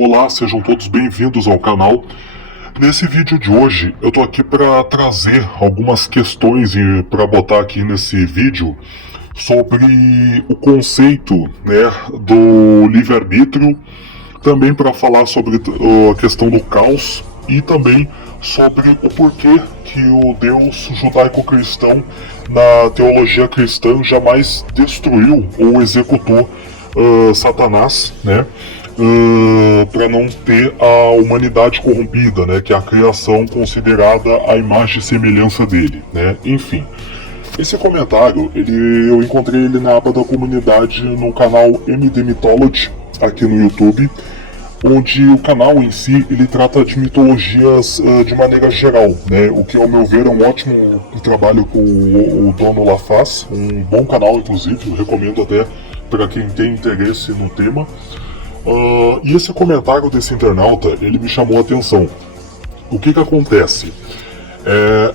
Olá, sejam todos bem-vindos ao canal. Nesse vídeo de hoje, eu tô aqui para trazer algumas questões e para botar aqui nesse vídeo sobre o conceito, né, do livre-arbítrio, também para falar sobre a questão do caos e também sobre o porquê que o Deus judaico-cristão na teologia cristã jamais destruiu ou executou Satanás, né? Para não ter a humanidade corrompida, né, que é a criação considerada a imagem e semelhança dele, né? Enfim, esse comentário eu encontrei ele na aba da comunidade no canal MD Mythology aqui no YouTube, onde o canal em si ele trata de mitologias de maneira geral, né? O que ao meu ver é um ótimo trabalho que o dono lá faz, um bom canal inclusive, eu recomendo até para quem tem interesse no tema. E esse comentário desse internauta, ele me chamou a atenção. O que acontece?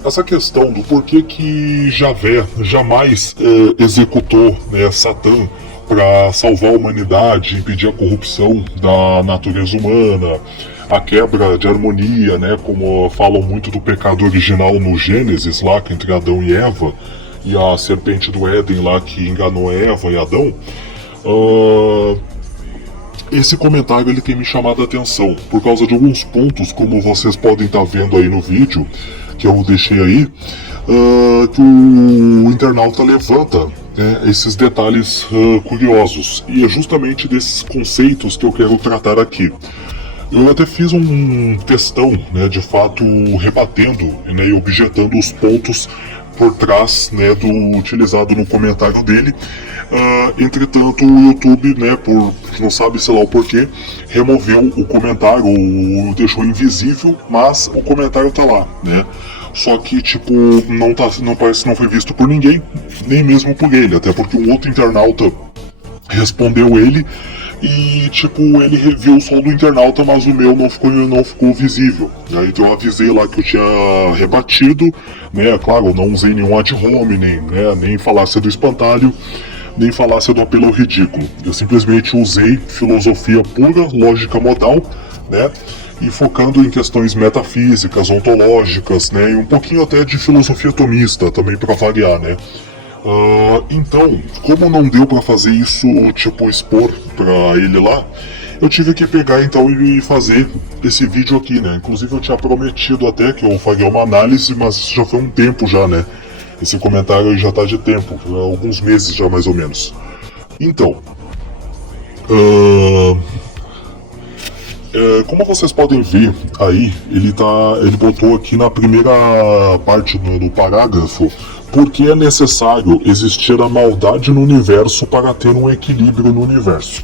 Essa questão do porquê que Javé jamais executou, né, Satã para salvar a humanidade, impedir a corrupção da natureza humana, a quebra de harmonia, né, como falam muito do pecado original no Gênesis, lá entre Adão e Eva, e a serpente do Éden lá que enganou Eva e Adão. Esse comentário ele tem me chamado a atenção por causa de alguns pontos, como vocês podem estar vendo aí no vídeo, que eu deixei aí, que o internauta levanta, né, esses detalhes curiosos. E é justamente desses conceitos que eu quero tratar aqui. Eu até fiz um textão, né, de fato, rebatendo, né, e objetando os pontos por trás, né, do utilizado no comentário dele. Entretanto, o YouTube, né, por não sabe sei lá o porquê, removeu o comentário, ou deixou invisível, mas o comentário tá lá, né? Só que, tipo, não parece que não foi visto por ninguém, nem mesmo por ele, até porque um outro internauta respondeu ele e, tipo, ele reviu só do internauta, mas o meu não ficou visível. Aí então eu avisei lá que eu tinha rebatido, né? Claro, eu não usei nenhum ad hominem, né? Nem falácia do espantalho, nem falácia do apelo ao ridículo. Eu simplesmente usei filosofia pura, lógica modal, né? E focando em questões metafísicas, ontológicas, né? E um pouquinho até de filosofia tomista, também para variar, né? Então, como não deu para fazer isso, tipo, expor pra ele lá, eu tive que pegar então e fazer esse vídeo aqui, né? Inclusive eu tinha prometido até que eu faria uma análise, mas isso já foi um tempo já, né? Esse comentário já tá de tempo, alguns meses já mais ou menos. Então, como vocês podem ver aí, ele botou aqui na primeira parte do parágrafo: porque é necessário existir a maldade no universo para ter um equilíbrio no universo.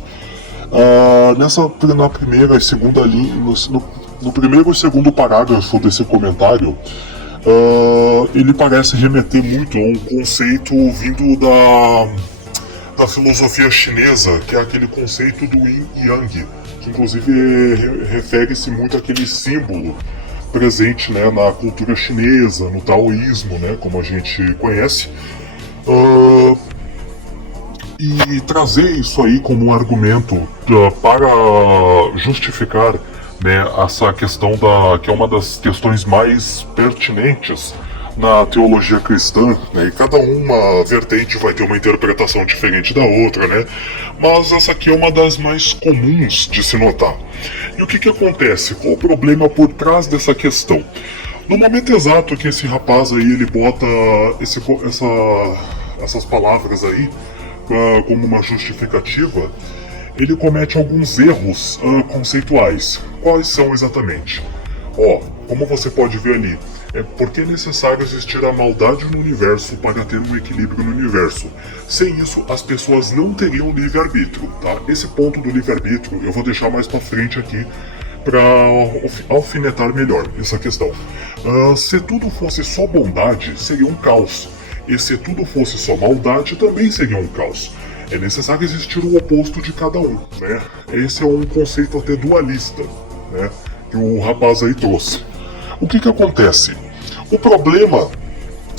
Na primeira e segunda linha, no primeiro e segundo parágrafo desse comentário, ele parece remeter muito a um conceito vindo da filosofia chinesa, que é aquele conceito do Yin e Yang, que inclusive refere-se muito àquele símbolo presente, né, na cultura chinesa, no taoísmo, né, como a gente conhece, e trazer isso aí como um argumento para justificar, né, essa questão que é uma das questões mais pertinentes na teologia cristã, né, e cada uma vertente vai ter uma interpretação diferente da outra, né, mas essa aqui é uma das mais comuns de se notar. E o que acontece? Qual o problema por trás dessa questão? No momento exato que esse rapaz aí, ele bota essas palavras aí como uma justificativa, ele comete alguns erros conceituais. Quais são exatamente? Como você pode ver ali, porque é necessário existir a maldade no universo para ter um equilíbrio no universo. Sem isso, as pessoas não teriam livre-arbítrio, tá? Esse ponto do livre-arbítrio eu vou deixar mais pra frente aqui para alfinetar melhor essa questão. Se tudo fosse só bondade, seria um caos. E se tudo fosse só maldade, também seria um caos. É necessário existir o oposto de cada um, né? Esse é um conceito até dualista, né, que o rapaz aí trouxe. O que acontece? O problema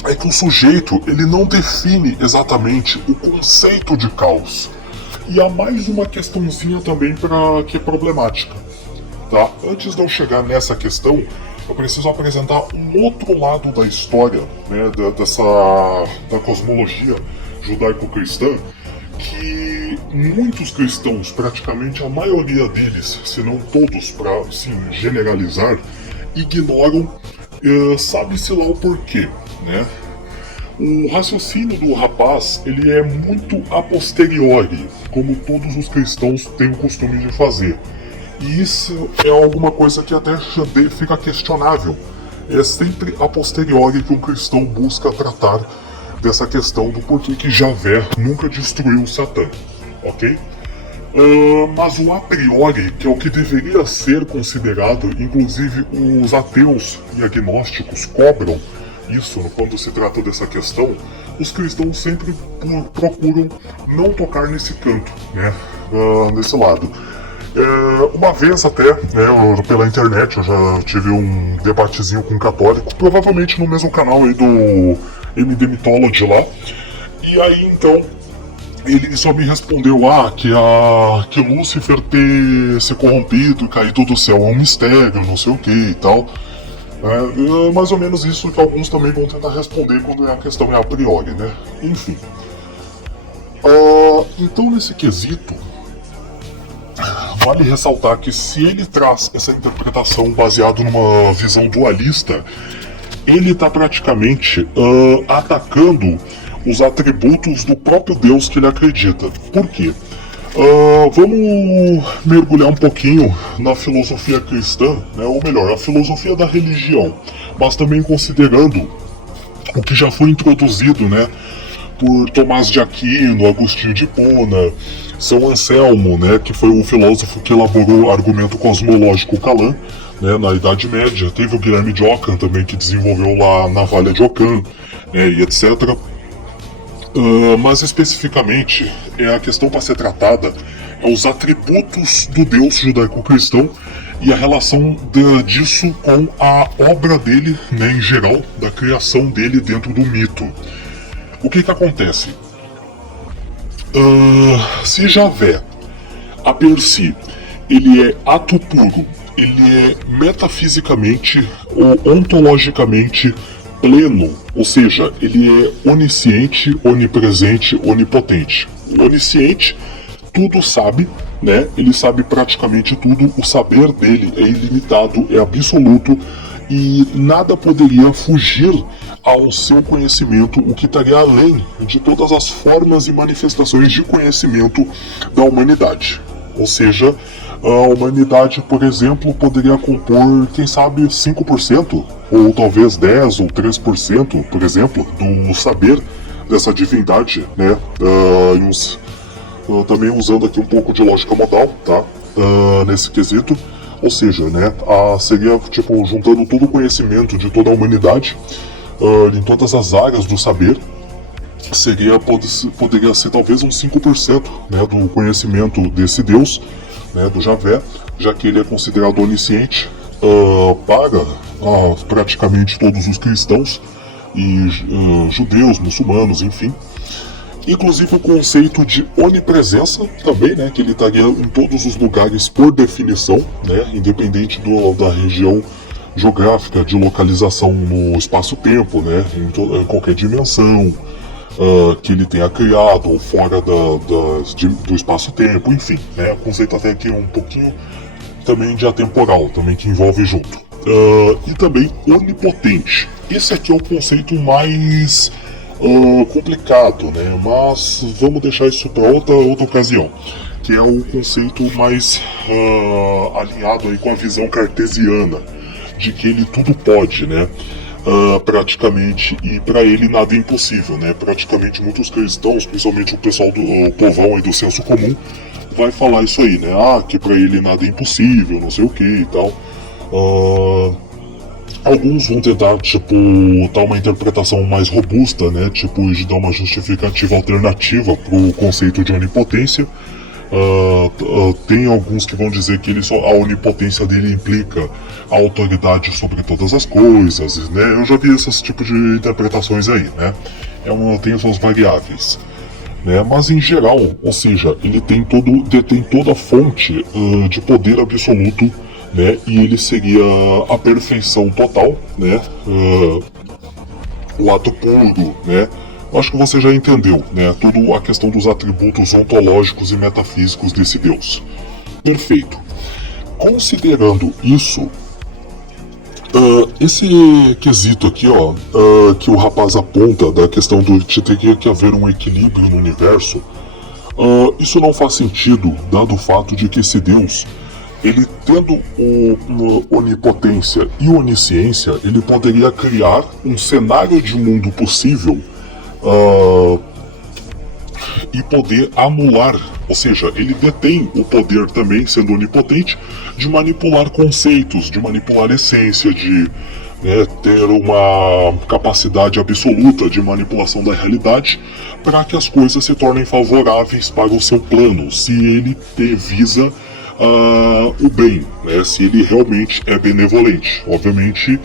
é que o sujeito ele não define exatamente o conceito de caos. E há mais uma questãozinha também que é problemática. tá? Antes de eu chegar nessa questão, eu preciso apresentar um outro lado da história, né, da cosmologia judaico-cristã, que muitos cristãos, praticamente a maioria deles, se não todos, para assim, generalizar, ignoram, sabe-se lá o porquê, né? O raciocínio do rapaz, ele é muito a posteriori, como todos os cristãos têm o costume de fazer. E isso é alguma coisa que até fica questionável. É sempre a posteriori que um cristão busca tratar dessa questão do porquê que Javé nunca destruiu Satã, ok? Mas o a priori, que é o que deveria ser considerado, inclusive os ateus e agnósticos cobram isso quando se trata dessa questão, os cristãos sempre procuram não tocar nesse canto, né, nesse lado. Uma vez até, né, pela internet, eu já tive um debatezinho com um católico, provavelmente no mesmo canal aí do MD Mythology lá, e aí então ele só me respondeu que Lúcifer ter se corrompido e caído do céu é um mistério, não sei o que e tal. É mais ou menos isso que alguns também vão tentar responder quando a questão é a priori, né? Enfim. Então nesse quesito, vale ressaltar que se ele traz essa interpretação baseada numa visão dualista, ele está praticamente atacando os atributos do próprio Deus que ele acredita. Por quê? Vamos mergulhar um pouquinho na filosofia cristã, né? Ou melhor, a filosofia da religião, mas também considerando o que já foi introduzido, né, por Tomás de Aquino, Agostinho de Hipona, São Anselmo, né, que foi o filósofo que elaborou o argumento cosmológico Kalam, né, na Idade Média. Teve o Guilherme de Ockham também, que desenvolveu lá na Valha de Ockham, né, e etc. Mas especificamente, a questão para ser tratada é os atributos do Deus judaico-cristão e a relação disso com a obra dele, né, em geral, da criação dele dentro do mito. O que acontece? Se Javé, a per si, ele é ato puro, ele é metafisicamente ou ontologicamente pleno, ou seja, ele é onisciente, onipresente, onipotente. O onisciente tudo sabe, né? Ele sabe praticamente tudo, o saber dele é ilimitado, é absoluto e nada poderia fugir ao seu conhecimento, o que estaria além de todas as formas e manifestações de conhecimento da humanidade. Ou seja, a humanidade, por exemplo, poderia compor, quem sabe, 5%, ou talvez 10% ou 3%, por exemplo, do saber dessa divindade, né? Também usando aqui um pouco de lógica modal, tá? Nesse quesito. Ou seja, né? Seria, tipo, juntando todo o conhecimento de toda a humanidade, em todas as áreas do saber, poderia ser talvez uns 5%, né, do conhecimento desse Deus, né, do Javé, já que ele é considerado onisciente para praticamente todos os cristãos e judeus, muçulmanos, enfim. Inclusive o conceito de onipresença também, né, que ele estaria em todos os lugares por definição, né, independente da região geográfica, de localização no espaço-tempo, né, em qualquer dimensão que ele tenha criado ou fora do espaço-tempo, enfim, né, o conceito até aqui um pouquinho também de atemporal, também que envolve junto. E também onipotente. Esse aqui é o conceito mais complicado, né? Mas vamos deixar isso para outra ocasião, que é o conceito mais alinhado aí com a visão cartesiana, de que ele tudo pode, né? Praticamente, e para ele nada é impossível, né? Praticamente muitos cristãos, principalmente o pessoal do povão aí do senso comum, vai falar isso aí, né? Que para ele nada é impossível, não sei o que e tal. Alguns vão tentar, tipo, dar uma interpretação mais robusta, né? Tipo, de dar uma justificativa alternativa pro conceito de onipotência. Tem alguns que vão dizer que a onipotência dele implica a autoridade sobre todas as coisas, né? Eu já vi esses tipos de interpretações aí, né? Tem suas variáveis, né? Mas em geral, ou seja, ele detém toda a fonte de poder absoluto né? E ele seria a perfeição total, né? O ato puro, né? Acho que você já entendeu, né? Toda a questão dos atributos ontológicos e metafísicos desse Deus. Perfeito. Considerando isso, esse quesito aqui, ó, que o rapaz aponta da questão do que teria que haver um equilíbrio no universo, isso não faz sentido, dado o fato de que esse Deus, ele tendo onipotência e onisciência, ele poderia criar um cenário de mundo possível e poder anular, ou seja, ele detém o poder também, sendo onipotente, de manipular conceitos, de manipular essência, de ter uma capacidade absoluta de manipulação da realidade para que as coisas se tornem favoráveis para o seu plano, se ele visa o bem, né? Se ele realmente é benevolente. Obviamente,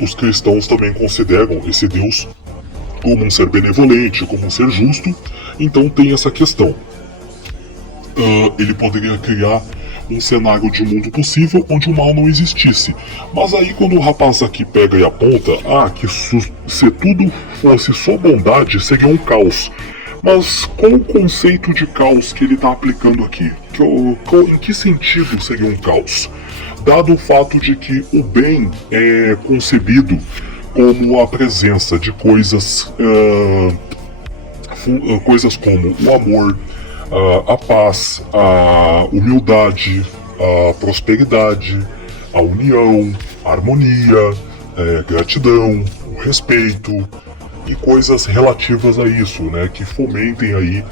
os cristãos também consideram esse Deus como um ser benevolente, como um ser justo, então tem essa questão. Ele poderia criar um cenário de mundo possível onde o mal não existisse. Mas aí quando o rapaz aqui pega e aponta, que se tudo fosse só bondade, seria um caos. Mas qual o conceito de caos que ele está aplicando aqui? Em que sentido seria um caos? Dado o fato de que o bem é concebido como a presença de coisas como o amor, a paz, a humildade, a prosperidade, a união, a harmonia, gratidão, o respeito e coisas relativas a isso, né, que fomentem aí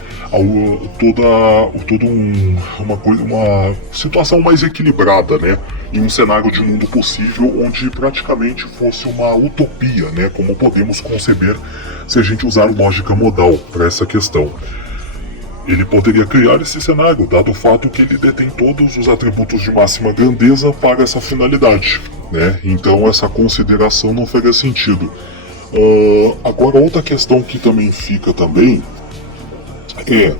uma situação mais equilibrada, né, em um cenário de mundo possível onde praticamente fosse uma utopia, né, como podemos conceber se a gente usar lógica modal para essa questão. Ele poderia criar esse cenário, dado o fato que ele detém todos os atributos de máxima grandeza para essa finalidade, né? Então essa consideração não faria sentido. Agora outra questão que também fica também é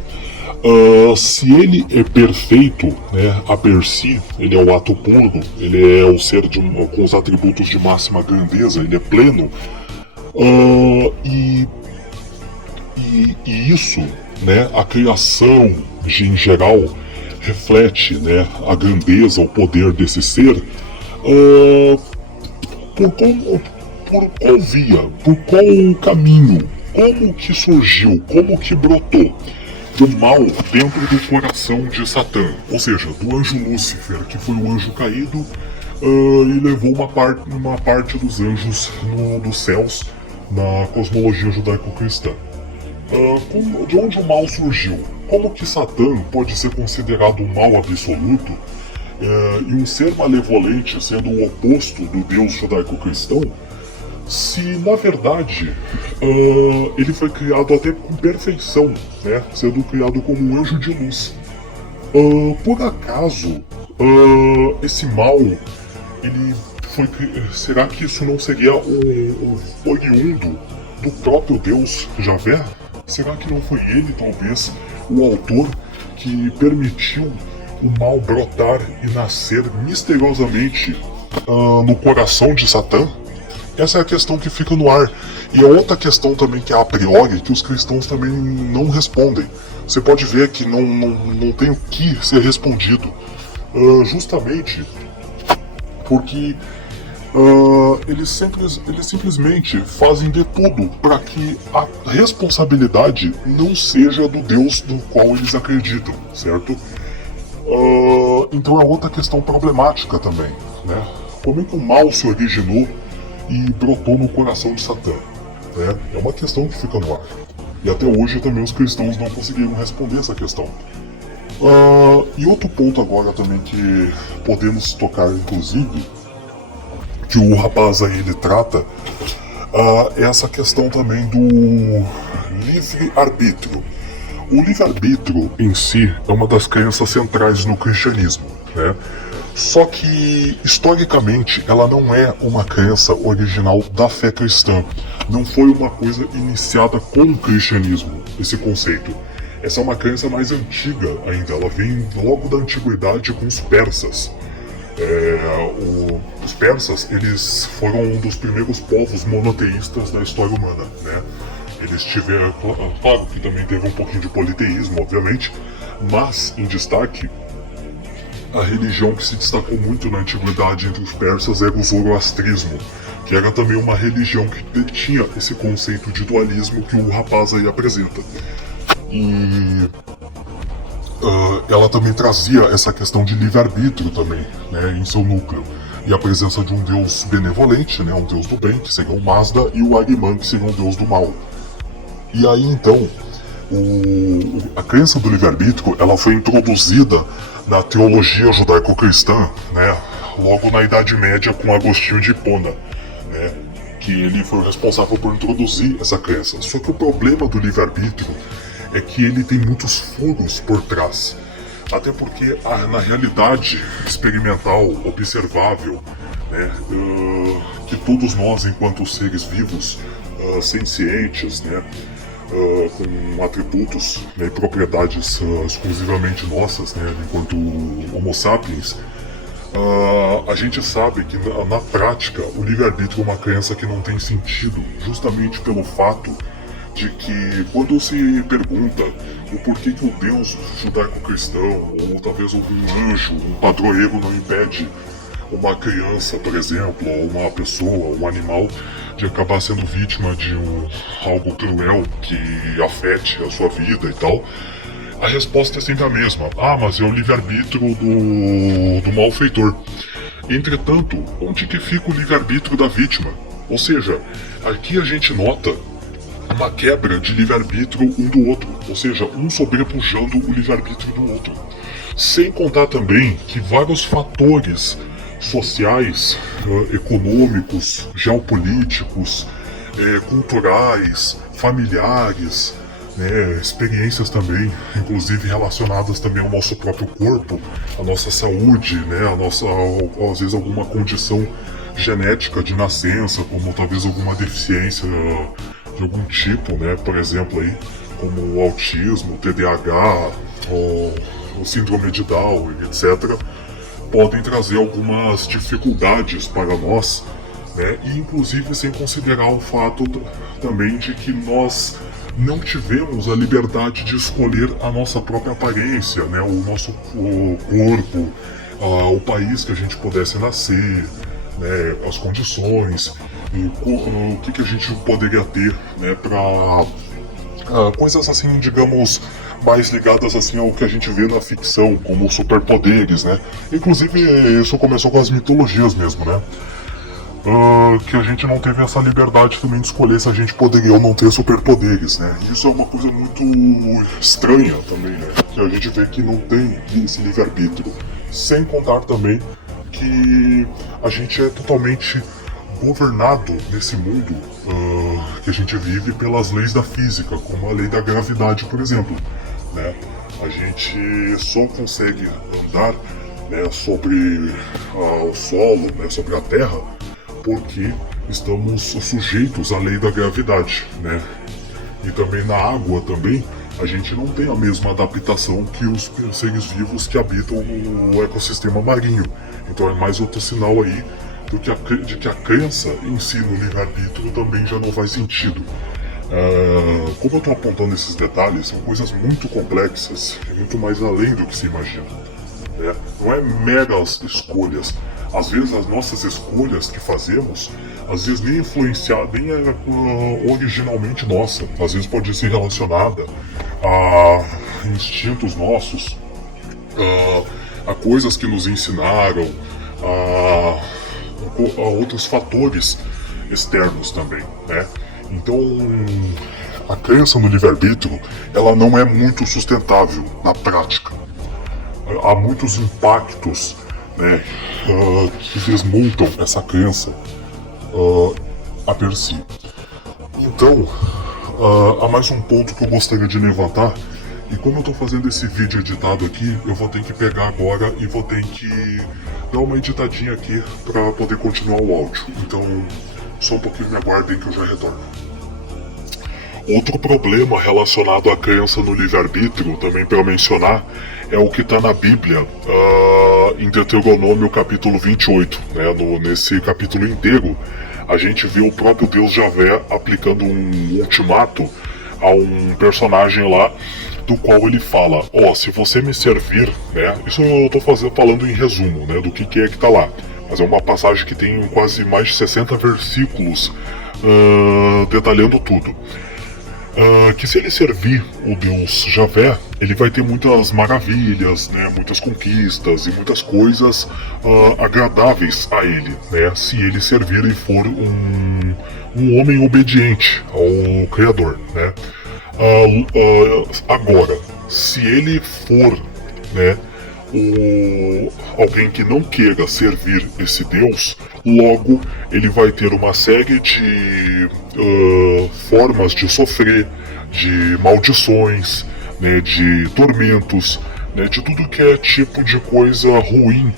se ele é perfeito, né, a per si, ele é o ato puro, ele é o ser com os atributos de máxima grandeza, ele é pleno, e isso, né, a criação em geral reflete, né, a grandeza, o poder desse ser, por qual via, por qual caminho, como que surgiu, como que brotou do mal dentro do coração de Satã, ou seja, do anjo Lúcifer, que foi um anjo caído e levou uma parte dos anjos dos céus na cosmologia judaico-cristã. De onde o mal surgiu? Como que Satã pode ser considerado um mal absoluto e um ser malevolente sendo o oposto do Deus judaico-cristão, se na verdade ele foi criado até com perfeição, né, sendo criado como um anjo de luz? Por acaso esse mal, será que isso não seria oriundo do próprio Deus Javé? Será que não foi ele, talvez, o autor que permitiu o mal brotar e nascer misteriosamente no coração de Satã? Essa é a questão que fica no ar. E a outra questão também que é a priori, que os cristãos também não respondem. Você pode ver que não tem o que ser respondido. Justamente porque eles simplesmente fazem de tudo para que a responsabilidade não seja do Deus no qual eles acreditam, certo? Então é outra questão problemática também, né? Como é que o mal se originou e brotou no coração de Satã, né? É uma questão que fica no ar. E até hoje também os cristãos não conseguiram responder essa questão. E outro ponto agora também que podemos tocar, inclusive, que o rapaz aí ele trata, é essa questão também do livre-arbítrio. O livre-arbítrio em si é uma das crenças centrais no cristianismo, né? Só que, historicamente, ela não é uma crença original da fé cristã. Não foi uma coisa iniciada com o cristianismo, esse conceito. Essa é uma crença mais antiga ainda, ela vem logo da antiguidade com os persas. Os persas, eles foram um dos primeiros povos monoteístas da história humana, né? Eles tiveram, claro que também teve um pouquinho de politeísmo, obviamente, mas em destaque, a religião que se destacou muito na antiguidade entre os persas era o zoroastrismo, que era também uma religião que detinha esse conceito de dualismo que o rapaz aí apresenta. E ela também trazia essa questão de livre-arbítrio também, né, em seu núcleo. E a presença de um deus benevolente, né, um deus do bem, que seria o Mazda, e o Ahriman, que seria um deus do mal. E aí então, a crença do livre-arbítrio, ela foi introduzida na teologia judaico-cristã, né, logo na Idade Média com Agostinho de Hipona, né, que ele foi o responsável por introduzir essa crença. Só que o problema do livre-arbítrio é que ele tem muitos furos por trás. Até porque na realidade experimental, observável, né, que todos nós, enquanto seres vivos, sencientes, né, com atributos, né, e propriedades exclusivamente nossas, né, enquanto Homo sapiens, a gente sabe que na prática o livre-arbítrio é uma crença que não tem sentido, justamente pelo fato de que quando se pergunta o porquê que o Deus judaico-cristão, ou talvez algum anjo, um padroeiro não impede uma criança, por exemplo, ou uma pessoa, um animal, de acabar sendo vítima de algo cruel que afete a sua vida e tal, a resposta é sempre a mesma. Mas é o livre-arbítrio do malfeitor. Entretanto, onde que fica o livre-arbítrio da vítima? Ou seja, aqui a gente nota uma quebra de livre-arbítrio um do outro, ou seja, um sobrepujando o livre-arbítrio do outro. Sem contar também que vários fatores sociais, econômicos, geopolíticos, culturais, familiares, né, experiências também, inclusive relacionadas também ao nosso próprio corpo, à nossa saúde, né, às vezes alguma condição genética de nascença, como talvez alguma deficiência de algum tipo, né, por exemplo aí, como o autismo, o TDAH, o síndrome de Down, etc., podem trazer algumas dificuldades para nós, né, e inclusive sem considerar o fato também de que nós não tivemos a liberdade de escolher a nossa própria aparência, né, o nosso corpo, o país que a gente pudesse nascer, né, as condições, e o que a gente poderia ter, né, para coisas assim, digamos, mais ligadas assim ao que a gente vê na ficção, como superpoderes, né? Inclusive isso começou com as mitologias mesmo, né? Que a gente não teve essa liberdade também de escolher se a gente poderia ou não ter superpoderes, né? Isso é uma coisa muito estranha também, né? Que a gente vê que não tem esse livre-arbítrio. Sem contar também que a gente é totalmente governado nesse mundo que a gente vive pelas leis da física, como a lei da gravidade, por exemplo, né? A gente só consegue andar, né, sobre o solo, né, sobre a Terra, porque estamos sujeitos à lei da gravidade, né? E também na água também, a gente não tem a mesma adaptação que os seres vivos que habitam o ecossistema marinho. Então é mais outro sinal aí de que a crença em si no livre-arbítrio também já não faz sentido. Como eu estou apontando esses detalhes, são coisas muito complexas e muito mais além do que se imagina. Né? Não é meras escolhas. Às vezes as nossas escolhas que fazemos, às vezes nem nem é originalmente nossa. Às vezes pode ser relacionada a instintos nossos, a coisas que nos ensinaram, a outros fatores externos também, né? Então, a crença no livre-arbítrio, ela não é muito sustentável na prática. Há muitos impactos, né, que desmontam essa crença a per si. Então, há mais um ponto que eu gostaria de levantar, e como eu estou fazendo esse vídeo editado aqui, eu vou ter que pegar agora e vou ter que dar uma editadinha aqui para poder continuar o áudio. Então, só um pouquinho, me aguardem que eu já retorno. Outro problema relacionado à crença no livre-arbítrio, também para mencionar, é o que está na Bíblia, em Deuteronômio capítulo 28. Nesse capítulo inteiro, a gente vê o próprio Deus Javé aplicando um ultimato a um personagem lá, do qual ele fala, se você me servir, né, isso eu tô falando em resumo, né, do que é que tá lá, mas é uma passagem que tem quase mais de 60 versículos detalhando tudo. Que se ele servir o Deus Javé, ele vai ter muitas maravilhas, né, muitas conquistas e muitas coisas agradáveis a ele, né, se ele servir e for um homem obediente ao Criador, né. Agora, se ele for, né, alguém que não queira servir esse Deus, logo ele vai ter uma série de formas de sofrer, de maldições, né, de tormentos, né, de tudo que é tipo de coisa ruim,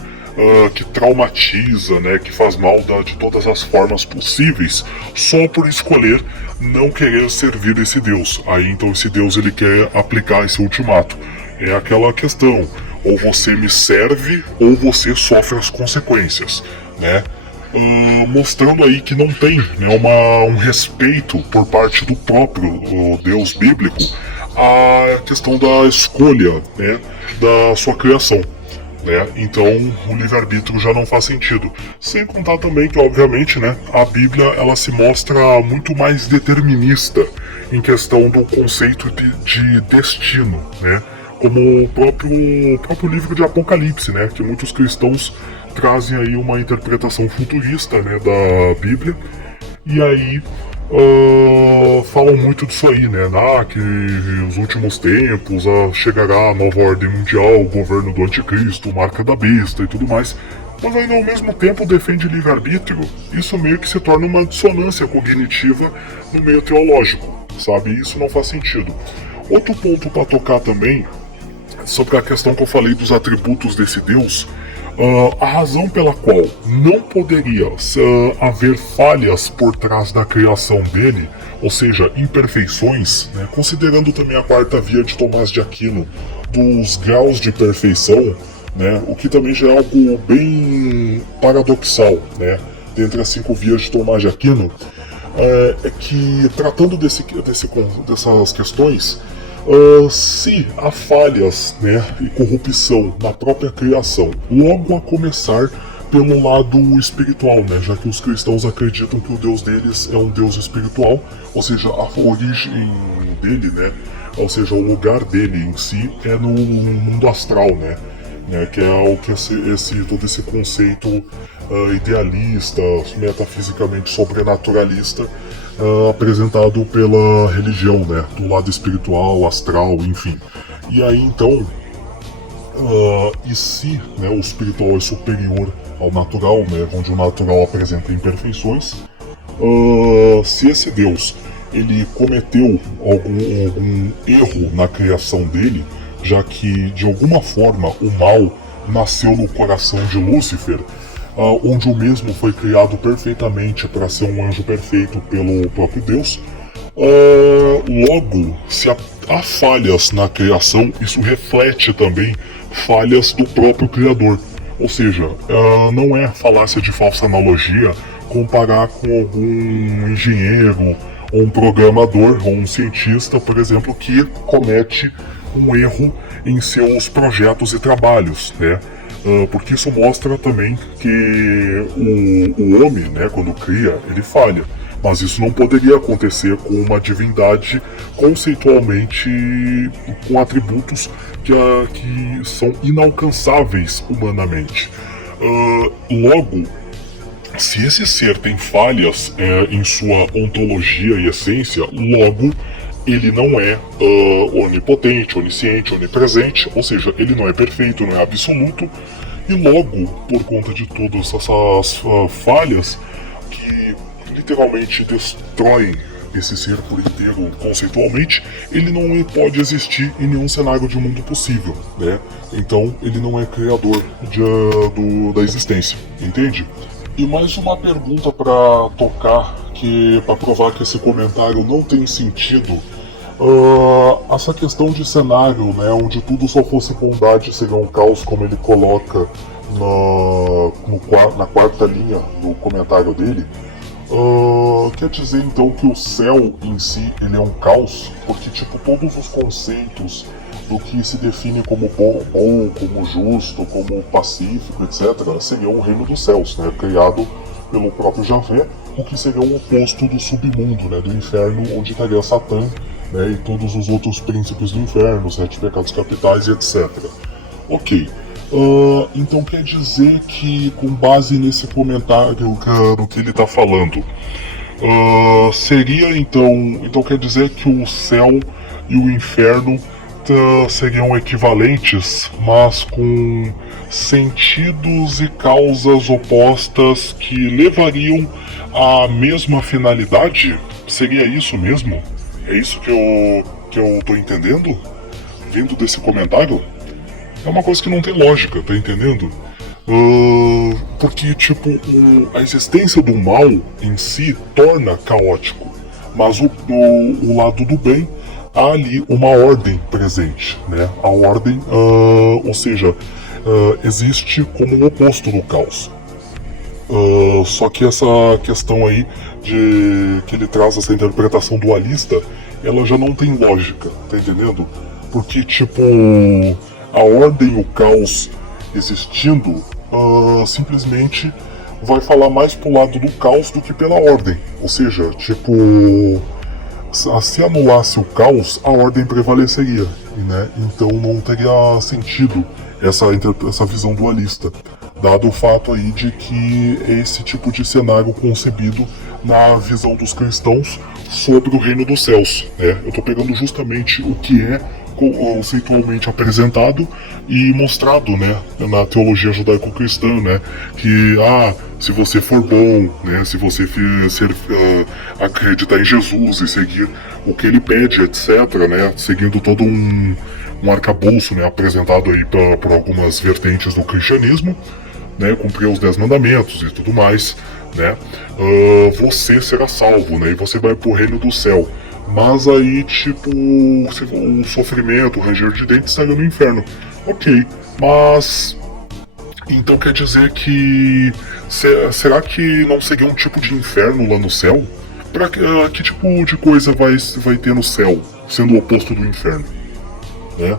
que traumatiza, né, que faz mal de todas as formas possíveis, só por escolher não querer servir esse Deus. Aí então esse Deus ele quer aplicar esse ultimato. É aquela questão, ou você me serve ou você sofre as consequências, né? Mostrando aí que não tem, né, um respeito por parte do próprio Deus bíblico à questão da escolha, né, da sua criação. Né? Então o livre-arbítrio já não faz sentido. Sem contar também que, obviamente, né, a Bíblia ela se mostra muito mais determinista em questão do conceito de destino, né? Como o próprio livro de Apocalipse, né, que muitos cristãos trazem aí uma interpretação futurista, né, da Bíblia, e aí falam muito disso aí, né, que nos últimos tempos chegará a nova ordem mundial, o governo do anticristo, marca da besta e tudo mais, mas ainda ao mesmo tempo defende livre-arbítrio. Isso meio que se torna uma dissonância cognitiva no meio teológico, sabe? Isso não faz sentido. Outro ponto para tocar também, sobre a questão que eu falei dos atributos desse Deus, a razão pela qual não poderia haver falhas por trás da criação dele, ou seja, imperfeições, né, considerando também a quarta via de Tomás de Aquino, dos graus de perfeição, né, o que também já é algo bem paradoxal, né, dentre as 5 vias de Tomás de Aquino, é que, tratando dessas questões, se há falhas, né, e corrupção na própria criação, logo a começar pelo lado espiritual, né, já que os cristãos acreditam que o Deus deles é um Deus espiritual, ou seja, a origem dele, né, ou seja, o lugar dele em si é no mundo astral, né, que é o que todo esse conceito idealista, metafisicamente sobrenaturalista, apresentado pela religião, né, do lado espiritual, astral, enfim. E aí então, e se, né, o espiritual é superior ao natural, né, onde o natural apresenta imperfeições, se esse Deus ele cometeu algum erro na criação dele, já que de alguma forma o mal nasceu no coração de Lúcifer, onde o mesmo foi criado perfeitamente para ser um anjo perfeito pelo próprio Deus. Logo, se há falhas na criação, isso reflete também falhas do próprio Criador. Ou seja, não é falácia de falsa analogia comparar com algum engenheiro, ou um programador, ou um cientista, por exemplo, que comete um erro em seus projetos e trabalhos, né? Porque isso mostra também que o homem, né, quando cria, ele falha. Mas isso não poderia acontecer com uma divindade conceitualmente com atributos que são inalcançáveis humanamente. Logo, se esse ser tem falhas em sua ontologia e essência, logo ele não é onipotente, onisciente, onipresente, ou seja, ele não é perfeito, não é absoluto, e logo, por conta de todas essas falhas que literalmente destroem esse ser por inteiro conceitualmente, ele não pode existir em nenhum cenário de mundo possível, né? Então ele não é criador da existência, entende? E mais uma pergunta para tocar porque para provar que esse comentário não tem sentido, essa questão de cenário, né, onde tudo só fosse bondade seria um caos, como ele coloca na quarta linha do comentário dele, quer dizer então que o céu em si ele é um caos, porque tipo todos os conceitos do que se define como bom, como justo, como pacífico, etc., seria o reino dos céus, né, criado pelo próprio Javé, o que seria o oposto do submundo, né, do inferno, onde estaria Satã, né, e todos os outros príncipes do inferno, os 7 pecados capitais e etc. Ok. Então quer dizer que, com base nesse comentário no que ele está falando, seria então quer dizer que o céu e o inferno seriam equivalentes, mas com sentidos e causas opostas que levariam à mesma finalidade? Seria isso mesmo? É isso que eu tô entendendo? Vindo desse comentário? É uma coisa que não tem lógica, tá entendendo? Porque, tipo, a existência do mal em si torna caótico, mas o lado do bem, há ali uma ordem presente, né? A ordem, ou seja, existe como o oposto do caos. Só que essa questão aí de que ele traz essa interpretação dualista, ela já não tem lógica, tá entendendo? Porque, tipo, a ordem e o caos existindo, simplesmente vai falar mais pro lado do caos do que pela ordem. Ou seja, tipo, se anulasse o caos, a ordem prevaleceria, né? Então não teria sentido essa visão dualista, dado o fato aí de que é esse tipo de cenário concebido na visão dos cristãos sobre o reino dos céus, né? Eu tô pegando justamente o que é conceitualmente apresentado e mostrado, né, na teologia judaico-cristã, né, que se você for bom, né, se você acreditar em Jesus e seguir o que ele pede, etc., né, seguindo todo um arcabouço, né, apresentado aí por algumas vertentes do cristianismo, né, cumprir os 10 mandamentos e tudo mais, né, você será salvo, né, e você vai pro reino do céu. Mas aí, tipo, o sofrimento, o ranger de dentes estaria no inferno. Ok, mas então quer dizer que será que não seria um tipo de inferno lá no céu? Que tipo de coisa vai ter no céu, sendo o oposto do inferno? Né?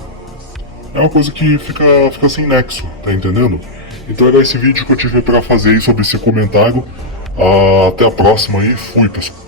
É uma coisa que fica sem nexo, tá entendendo? Então era esse vídeo que eu tive pra fazer aí sobre esse comentário. Até a próxima e fui, pessoal.